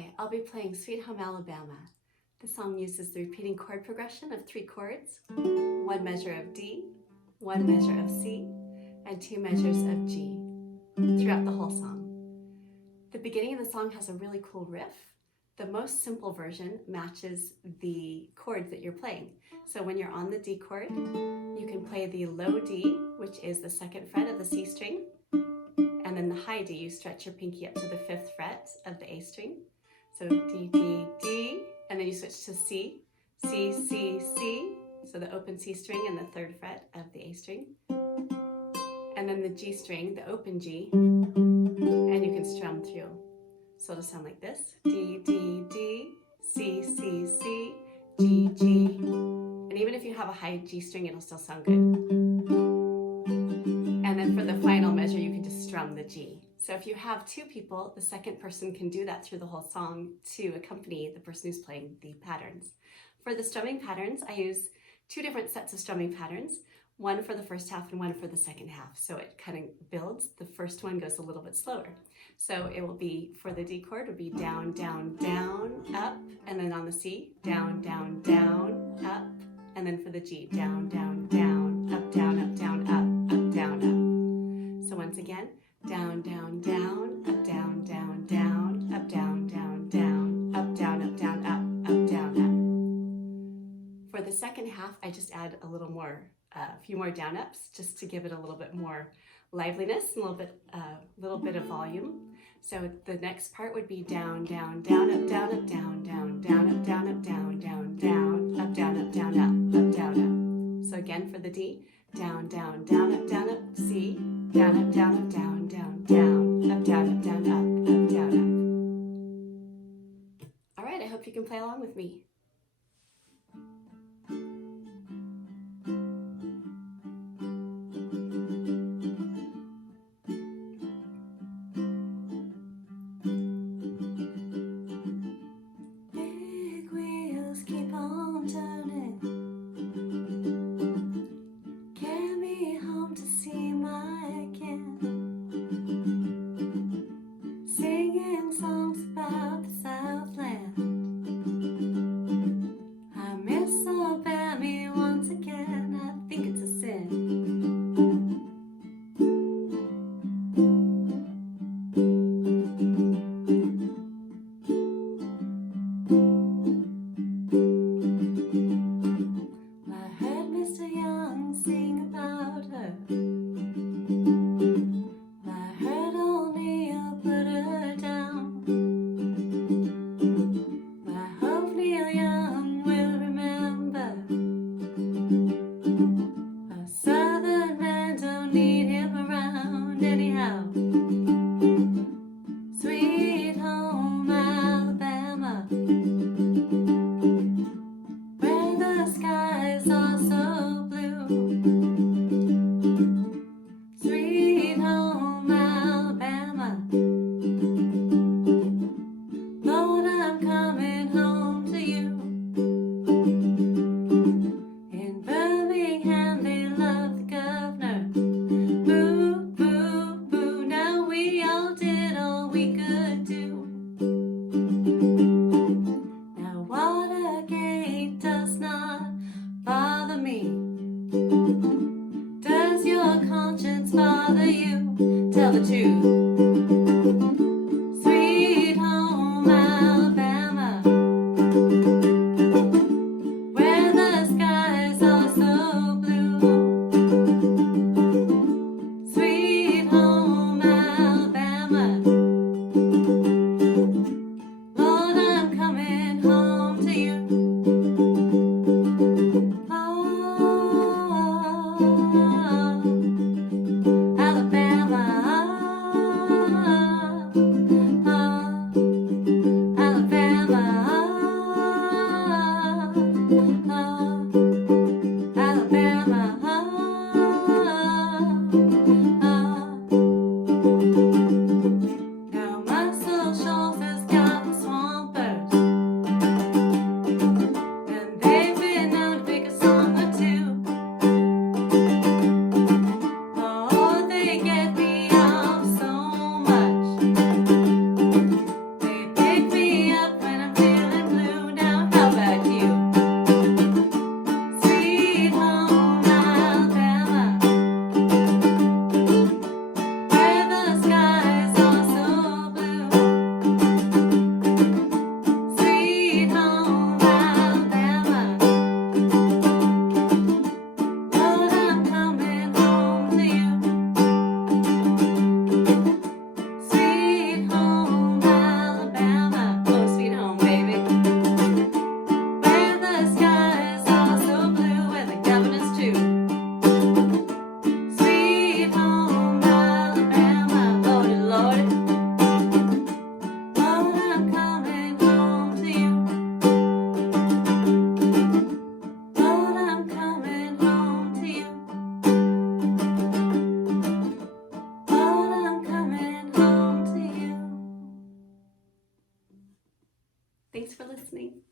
Hi, I'll be playing Sweet Home Alabama. The song uses the repeating chord progression of 3 chords, 1 measure of D, 1 measure of C, and 2 measures of G throughout the whole song. The beginning of the song has a really cool riff. The most simple version matches the chords that you're playing. So when you're on the D chord, you can play the low D, which is the 2nd fret of the C string, and then the high D, you stretch your pinky up to the 5th fret of the A string. So D, D, D, and then you switch to C, C, C, C, so the open C string and the 3rd fret of the A string. And then the G string, the open G, and you can strum through. So it'll sound like this: D, D, D, C, C, C, G, G. And even if you have a high G string, it'll still sound good. And then for the final measure, you can just strum the G. So if you have 2 people, the second person can do that through the whole song to accompany the person who's playing the patterns. For the strumming patterns, I use 2 different sets of strumming patterns, one for the first half and one for the second half. So it kind of builds. The first one goes a little bit slower. So it will be, for the D chord, it would be down, down, down, up, and then on the C, down, down, down, up, and then for the G, down, down, down, up, down, up, down, up, down, up. So once again, down, down, down, up, down, down, down, up, down, down, down, up, down, up, down, up. For the second half, I just add a little more, a few more down ups, just to give it a little bit more liveliness, a little bit of volume. So the next part would be down, down, down, up, down, up, down, down, down, up, down, up, down, down, down, up, down, up, down, up, down, up. So again for the D, down, down, down, up, C, down, up, down, up, down, down, down, up, down, up, down, up, down, up. All right, I hope you can play along with me. Thanks for listening.